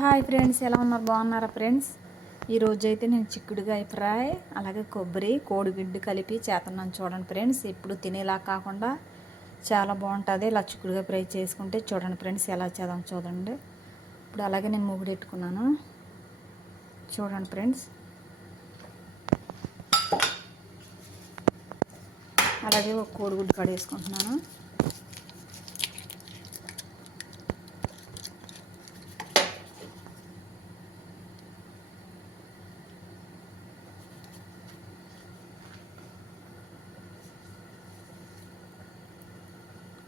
Hi friends, ఎలా ఉన్నారు? బాగున్నారా ఫ్రెండ్స్? ఈరోజు అయితే నేను చిక్కుడుకాయ ఫ్రై అలాగే కొబ్బరి కోడిగుడ్డు కలిపి చేస్తున్నాను. చూడండి ఫ్రెండ్స్, ఎప్పుడు తినేలా కాకుండా చాలా బాగుంటుంది. ఇలా చిక్కుడుకాయ ఫ్రై చేసుకుంటే చూడండి ఫ్రెండ్స్, ఎలా చేద్దాం చూడండి. ఇప్పుడు అలాగే నేను మూగుడు పెట్టుకున్నాను. చూడండి ఫ్రెండ్స్, అలాగే ఒక కోడిగుడ్డు కడేసుకుంటున్నాను.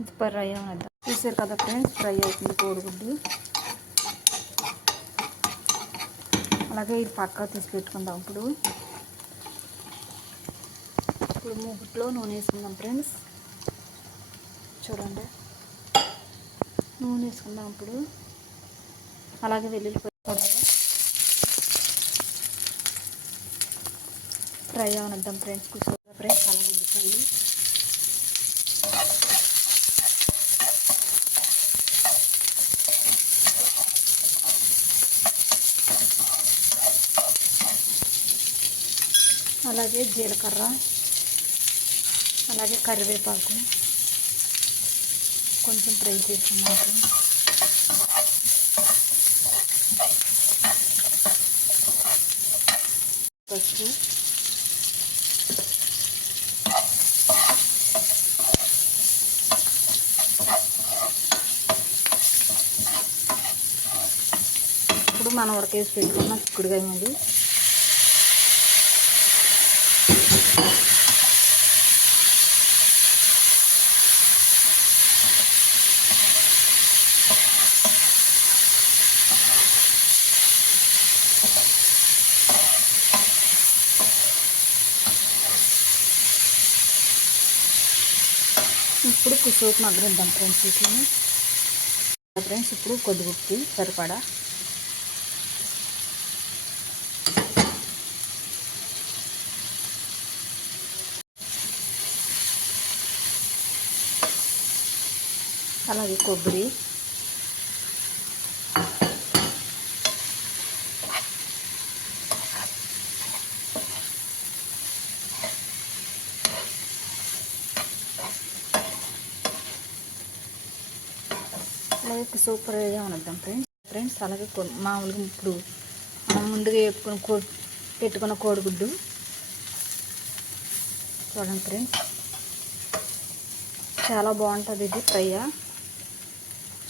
ఇది ఫ్రై అవుతుంది. చూసారు కదా ఫ్రెండ్స్, ఫ్రై అవుతుంది కోడిగుడ్డు. అలాగే ఇది పక్కా తీసి పెట్టుకుందాం. ఇప్పుడు మూగుట్లో నూనె వేసుకుందాం ఫ్రెండ్స్. చూడండి, నూనె వేసుకుందాం. ఇప్పుడు అలాగే వెల్లుల్లి ఫ్రై అవనిద్దాం ఫ్రెండ్స్. కూర్చోగా ఫ్రెండ్స్, అలా ఉల్లిపాయలు అలాగే జీలకర్ర అలాగే కరివేపాకు కొంచెం ఫ్రై చేసుకున్నాము. పసుపు ఇప్పుడు మనం ఉడకేసి పెట్టుకున్న చిక్కుడుకాయ ఉంది. ఇప్పుడు కుసోపు మగ్గనిద్దాం ఫ్రెండ్స్. వీటిని ఫ్రెండ్స్ ఇప్పుడు కొద్దిగుప్పు సరిపడా, అలాగే కొబ్బరి అలాగే సూపర్గా వద్దాం ఫ్రెండ్స్. అలాగే మామూలుగా ఇప్పుడు మనం ముందుగా పెట్టుకున్న కోడిగుడ్డు చూడండి ఫ్రెండ్స్, చాలా బాగుంటుంది ఇది ఫ్రై.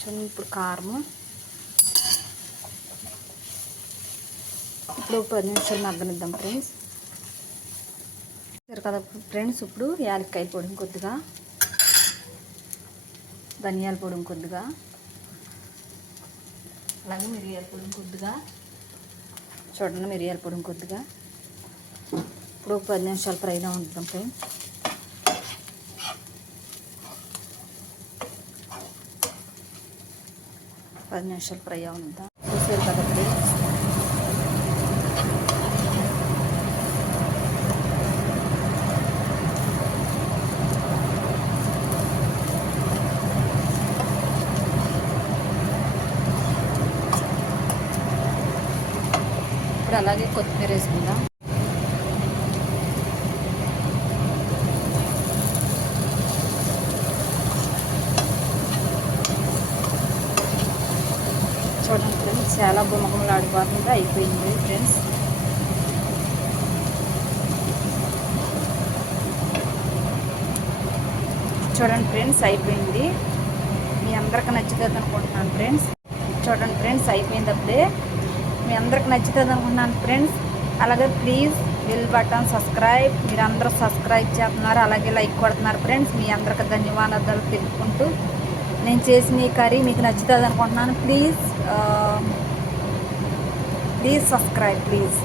చూడండి, ఇప్పుడు కారము ఇప్పుడు 10 నిమిషాలు మగ్గనిద్దాం ఫ్రెండ్స్. సరే కదా ఫ్రెండ్స్, ఇప్పుడు యాలక్కాయ పొడి కొద్దిగా, ధనియాల పొడి కొద్దిగా, అలాగే మిరియాల పొడి కొద్దిగా. చూడండి, మిరియాల పొడి కొద్దిగా. ఇప్పుడు 10 నిమిషాలు ఫ్రైగా ఉంటున్నాం ఫ్రెండ్స్. పది నిమిషాలు ఫ్రై అవుతుందా చూసారు కదా ఫ్రెండ్స్. ఇప్పుడు అలాగే కొత్తిమీర వేసుకుందాం. చూడండి ఫ్రెండ్స్, చాలా గుమగుమలు ఆడిపోతుంది. అయిపోయింది ఫ్రెండ్స్. చూడండి ఫ్రెండ్స్, అయిపోయింది. మీ అందరికి నచ్చుతుంది అనుకుంటున్నాను ఫ్రెండ్స్. చూడండి ఫ్రెండ్స్, అయిపోయింది. అప్పుడే మీ అందరికి నచ్చుతుంది అనుకుంటున్నాను ఫ్రెండ్స్. అలాగే ప్లీజ్ బెల్ బటన్ సబ్స్క్రైబ్. మీరు అందరూ సబ్స్క్రైబ్ చేస్తున్నారు, అలాగే లైక్ కొడుతున్నారు ఫ్రెండ్స్. మీ అందరికి ధన్యవాదాలు తెలుపుకుంటూ, నేను చేసిన ఈ కర్రీ మీకు నచ్చుతుంది అనుకుంటున్నాను. Please subscribe please.